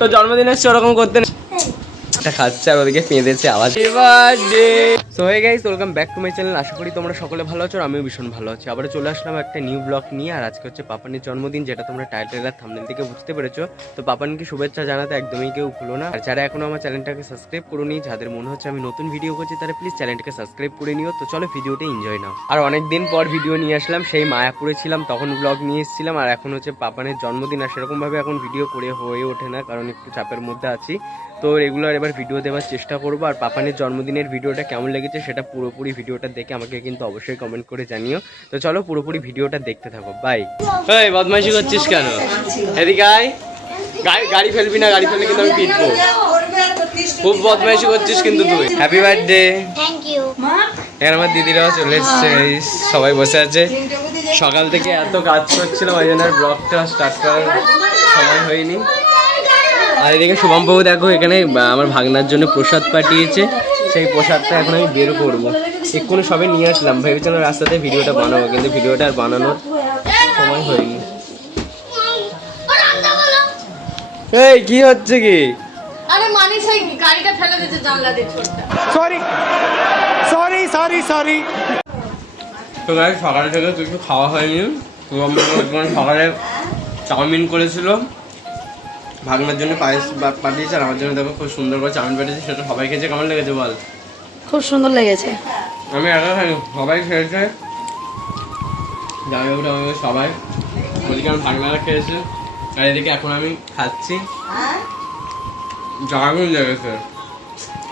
তো জন্মদিন এসছে ওরকম করতে না। একটা খাচ্ছে আর ওদিকে পেঁদেছে আওয়াজ so hey guys welcome back to my channel আশা করি তোমরা সকলে ভালো আছো আর আমিও ভীষণ ভালো আছি। আবার চলে আসলাম একটা নিউ ব্লগ নিয়ে আর আজকে হচ্ছে পাপানির জন্মদিন, যেটা তোমরা টাইটেল আর থাম্বনেল থেকে বুঝতে পেরেছ। তো পাপানকে শুভেচ্ছা জানাতে একদমই কেউ ভুলো না। আর যারা এখনও আমার চ্যানেলটাকে সাবস্ক্রাইব করোনি, যাদের মনে হচ্ছে আমি নতুন ভিডিও করছি, তারা প্লিজ চ্যানেলটাকে সাবস্ক্রাইব করে নিও। তো চলো ভিডিওটা এনজয় নাও। আর অনেক দিন পর ভিডিও নিয়ে আসলাম, সেই মায়াপুরে ছিলাম, তখন ব্লগ নিয়ে এসেছিলাম। আর এখন হচ্ছে পাপানের জন্মদিন, আর সেরকমভাবে এখন ভিডিও করে হয়ে ওঠে না, কারণ একটু চাপের মধ্যে আছি। তো রেগুলার এবার ভিডিও দেওয়ার চেষ্টা করব। আর পাপানের জন্মদিনের ভিডিওটা কেমন লেগেছে সেটা পুরোপুরি ভিডিওটা দেখে আমাকে কিন্তু অবশ্যই কমেন্ট করে জানিও। তো চলো পুরোপুরি ভিডিওটা দেখতে থাকো বাই এই বদমাইশি করছিস কেন? এদিকে আয়। গাড়ি ফেলবি না গাড়ি ফেললে কিন্তু আমি পিটবো। খুব বদমাইশি করছিস কিন্তু তুই। হ্যাপি বার্থডে থ্যাংক ইউ এখানে আমার দিদিরাও চলে এসছে এই সবাই বসে আছে। সকাল থেকে এত কাজ করছিলাম ওই জন্য ব্লগটা স্টার্ট করার সময় হয়নি। আর এদিকে শুভম বাবু দেখো এখানে আমার ভাগনার জন্য প্রসাদ পাঠিয়েছে। সেই প্রসাদটা এখন আমি বের করব। এক্ষুনি সবে নিয়ে আসলাম। ভেবেছিলাম রাস্তাতে ভিডিওটা বানাবো কিন্তু ভিডিওটা আর বানানোর সময় হয়নি। এই কি হচ্ছে কি? আরে মানিস গাড়িটা ফেলে দিয়েছে জানলা দিয়ে সরি সরি সরি সরি তো সকালে থেকে কিছু খাওয়া হয়নি। সকালে চাউমিন করেছিল ভাগনার জন্য পায়েস পাঠিয়েছে আর আমার জন্য দেখো খুব সুন্দর করে চাউমিন পাঠিয়েছে সেটা সবাই খেয়েছে কেমন লেগেছে বল? খুব সুন্দর লেগেছে। আমি একা খাইনি সবাই খেয়েছে। জামাই বাবুরা আমাদের সবাই। ওদিকে আমার ভাগনারা খেয়েছে? আর এদিকে এখন আমি খাচ্ছি। দারুণ লেগেছে।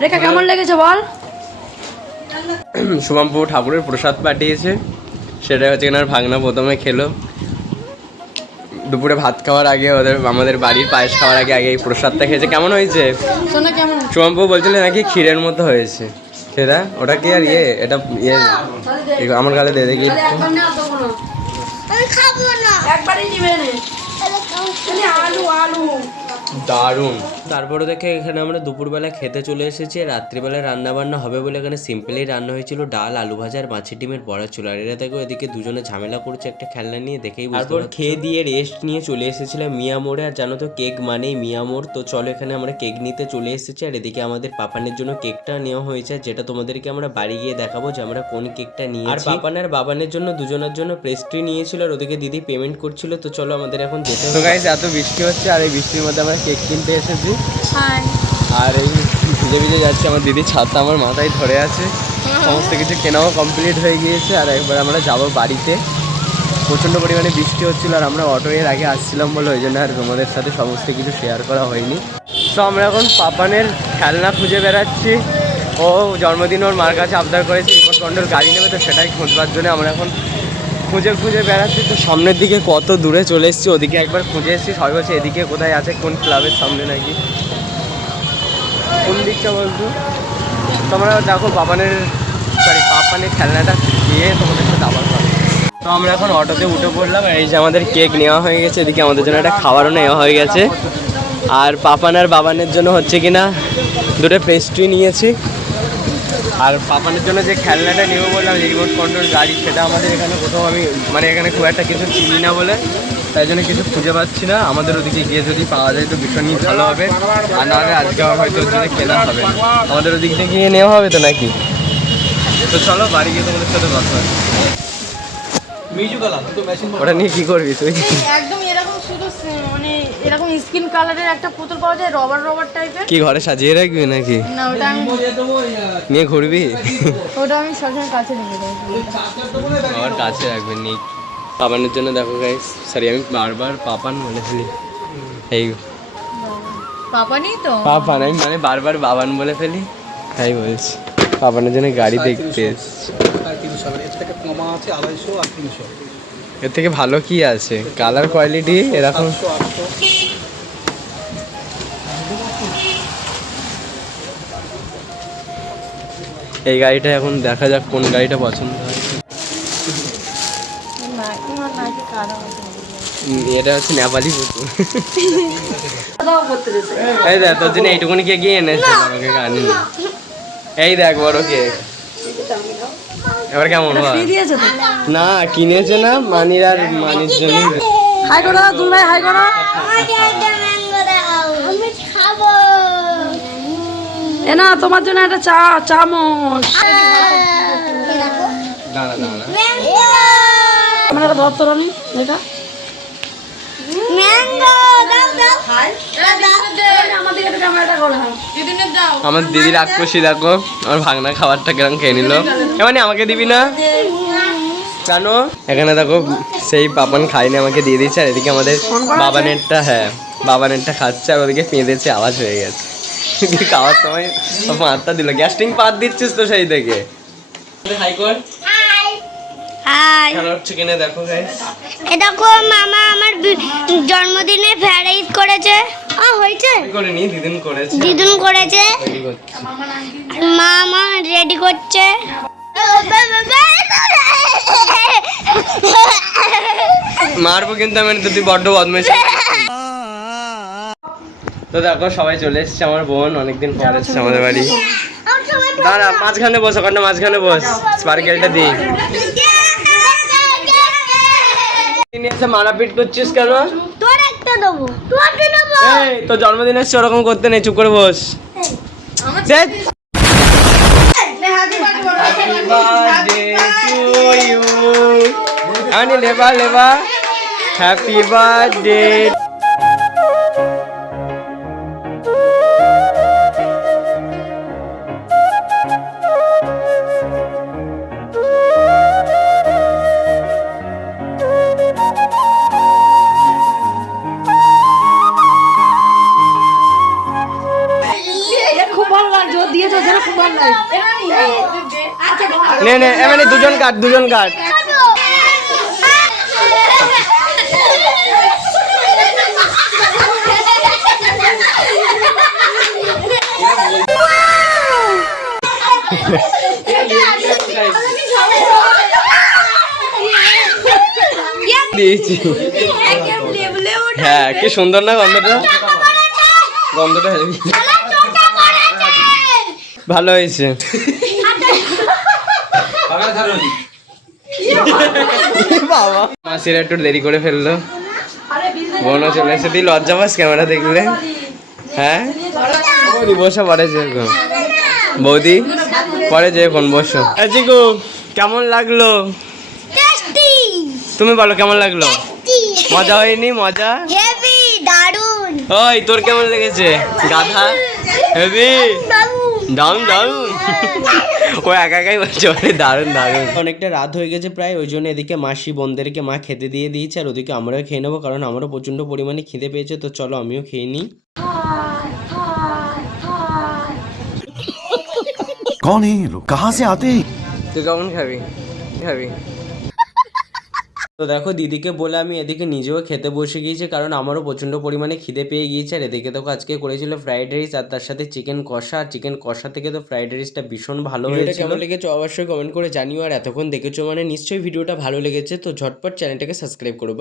রেখা কেমন লেগেছে বল? শুভমপুর ঠাকুরের প্রসাদ পাঠিয়েছে। সেটা হচ্ছে এনার ভাগনা প্রথমে খেলো। দুপুরে ভাত খাওয়ার আগে ওদের আমাদের বাড়ির পায়েস খাওয়ার আগে আগে এই প্রসাদটা খেয়েছে। কেমন হয়েছে? কেমন বলছিল নাকি ক্ষীরের মতো হয়েছে। সেটা ওটা কি আর ইয়ে? এটা ইয়ে আমার কাছে দিয়ে দেখি। একবারই নিবে আলু আলু। দারুণ। তারপরে দেখে এখানে আমরা দুপুরবেলা খেতে চলে এসেছি আর রাত্রিবেলায় রান্না বান্না হবে বলে এখানে সিম্পলি রান্না হয়েছিল ডাল আলু ভাজা আর মাছের ডিমের বড়া ছিল। আর এরা দেখো এদিকে দুজনে ঝামেলা করছে একটা খেলনা নিয়ে দেখেই তারপর খেয়ে দিয়ে রেস্ট নিয়ে চলে এসেছিলাম মিয়া মোড়ে। আর জানো তো কেক মানেই মিয়া মোড়। তো চলো এখানে আমরা কেক নিতে চলে এসেছি। আর এদিকে আমাদের পাপানের জন্য কেকটা নেওয়া হয়েছে যেটা তোমাদেরকে আমরা বাড়ি গিয়ে দেখাবো যে আমরা কোন কেকটা নিয়ে আর পাপান আর বাবানের জন্য দুজনের জন্য পেস্ট্রি নিয়েছিল। আর ওদিকে দিদি পেমেন্ট করছিল। তো চলো আমাদের এখন যেতে তো গাইজ এত বৃষ্টি হচ্ছে আর এই বৃষ্টির মধ্যে আমরা কেক কিনতে এসেছি আর এই ভিজে ভিজে যাচ্ছে আমার দিদি ছাদটা আমার মাথায় ধরে আছে। সমস্ত কিছু কেনাও কমপ্লিট হয়ে গিয়েছে আর একবার আমরা যাব বাড়িতে। প্রচণ্ড পরিমাণে বৃষ্টি হচ্ছিল আর আমরা অটো এর আগে আসছিলাম বলে ওই জন্য আর তোমাদের সাথে সমস্ত কিছু শেয়ার করা হয়নি। তো আমরা এখন পাপানের খেলনা খুঁজে বেড়াচ্ছি। ও জন্মদিন ওর মার কাছে আবদার করেছে রিমোট কন্ট্রোল গাড়ি নেবে তো সেটাই খুঁজবার জন্য আমরা এখন খুঁজে খুঁজে বেড়াচ্ছি, তো সামনের দিকে কত দূরে চলে এসেছি, ওদিকে একবার খুঁজে এসেছি, সবাই বলছে, এদিকে কোথায় আছে, কোন ক্লাবের সামনে নাকি? কোন দিকটা বলতো? তোমরা দেখো, বাবানের সরি পাপানের খেলনাটা দিয়ে তোমাদের সাথে আবার পাবে তো আমরা এখন অটোতে উঠে পড়লাম এই যে আমাদের কেক নেওয়া হয়ে গেছে, এদিকে আমাদের জন্য একটা খাবারও নেওয়া হয়ে গেছে। আর পাপান আর বাবানের জন্য হচ্ছে কিনা, দুটো পেস্ট্রি নিয়েছি। আর পাপানের জন্য যে খেলনাটা নেব বললাম রিমোট কন্ট্রোল গাড়ি, সেটা আমাদের এখানে কোথাও আমি মানে এখানে খুব একটা কিছু চিনি না বলে, তাই জন্য কিছু খুঁজে পাচ্ছি না। আমাদের ওদিকে গিয়ে যদি পাওয়া যায় তো ভীষণই ভালো হবে। আর নাহলে আজকে হয়তো ওর কেনা হবে আমাদের ওদিক থেকে গিয়ে নেওয়া হবে তো নাকি? তো চলো বাড়ি গিয়ে তোমাদের সাথে কথা ওটা নিয়ে কি করবি তুই? একদম এরকম শুধু মানে এরকম স্কিন কালারের একটা পুতুল পাওয়া যায় রবার রবার টাইপের কি ঘরে সাজিয়ে রাখবি নাকি? না ওটা আমি নিয়ে ঘুরবি? ওটা আমি সবসময় কাছে রেখে দেবো। আমার কাছে রাখবেন নি পাপানের জন্য দেখো গাইস সরি আমি বারবার পাপান বলে ফেলি এই পাপা নেই তো। পাপান আমি মানে বারবার বাবান বলে ফেলি তাই বলছি। পাপানের জন্য গাড়ি দেখতে তিনশো। এর থেকে ভালো কি আছে? কালার কোয়ালিটি এরকম? এই গাড়িটা এখন দেখা যাক কোন গাড়িটা পছন্দ হয়। এটা হচ্ছে নেপালি পুতুল। এই দেখ তোর জন্য এইটুকুনি কে গিয়ে এনেছে কেক আনিনি এই দেখ বড় কে। এবার কেমন না কিনেছে না মানির আর মানির জন্য। হাই করো দুই ভাই হাই করো। এ না তোমার জন্য একটা চা চামচ। আমার একটা ধরতো আমাদের এটা আমার দিদির আক্রোশী দেখো আমার ভাগনা খাবারটা কেরম খেয়ে নিল। এমনি আমাকে দিবি না? কেন? এখানে দেখো সেই পাপান খাইনি আমাকে দিয়ে দিচ্ছে আর এদিকে আমাদের বাবানেরটা হ্যাঁ বাবানেরটা খাচ্ছে আর ওদিকে পেঁদেছে আওয়াজ হয়ে গেছে। খাওয়ার সময় মারটা দিল। গ্যাস্টিং পাত দিচ্ছিস তো সেই থেকে হাই কর হাই খেলা হচ্ছে কিনে দেখো গাইস এ দেখো মামা আমার জন্মদিনে ফ্রাইড করেছে। আ হয়েছে? করিনি দিদিন করেছে। দিদুন করেছে। তৈরি করছে। মামা রেডি করছে। মারবো কিন্তু আমি তো তুই বড্ড বদমাইশ তো দেখো সবাই চলে এসছে আমার বোন। অনেকদিন পর এসছে আমাদের বাড়ি। দাঁড়া মাঝখানে বস ওখানটা মাঝখানে বস। স্পার্কেলটা দিই মারাপিট করছিস কেন? তোর একটা দেবো। একটা দেবো। এই তোর জন্মদিন এসছে ওরকম করতে নেই চুপ করে বস। ধ্যাৎ। Happy birthday to you. আনি নে নে এমনি দুজন কাট দুজন কাট। দিয়েছি। হ্যাঁ কি সুন্দর না গন্ধটা? গন্ধটা ভালো হয়েছে। বাবা। মাসিরা একটু দেরি করে ফেলল। বোনও চলে এসে তুই লজ্জা পাস ক্যামেরা দেখলে? হ্যাঁ? বৌদি বসো পরে যে বৌদি পরে যে এখন বসো। চিকু কেমন লাগল? তুমি বলো কেমন লাগল? মজা হয়নি? মজা? হেভি দারুণ ওই তোর কেমন লেগেছে? গাধা? হেবি দারুণ দারুণ ও একা একাই বলছে মানে দারুণ দারুণ অনেকটা রাত হয়ে গেছে প্রায় ওই জন্য এদিকে মাসি বোনদেরকে মা খেতে দিয়ে দিয়েছে আর ওদিকে আমরাও খেয়ে নেব কারণ আমারও প্রচণ্ড পরিমাণে খিদে পেয়েছে তো চলো আমিও খেয়ে নিই। কন এই লোক কাহা সে আতে? তুই কেমন খাবি? খাবি? তো দেখো দিদিকে বলে আমি এদিকে নিজেও খেতে বসে গিয়েছি কারণ আমারও প্রচণ্ড পরিমাণে খিদে পেয়ে গিয়েছে। আর এদিকে তো আজকে করেছিল ফ্রাইড রাইস আর তার সাথে চিকেন কষা। আর চিকেন কষা থেকে তো ফ্রাইড রাইসটা ভীষণ ভালো হয়েছে কেমন লেগেছে অবশ্যই কমেন্ট করে জানিও। আর এতক্ষণ দেখেছ মানে নিশ্চয়ই ভিডিওটা ভালো লেগেছে। তো ঝটপট চ্যানেলটাকে সাবস্ক্রাইব করো.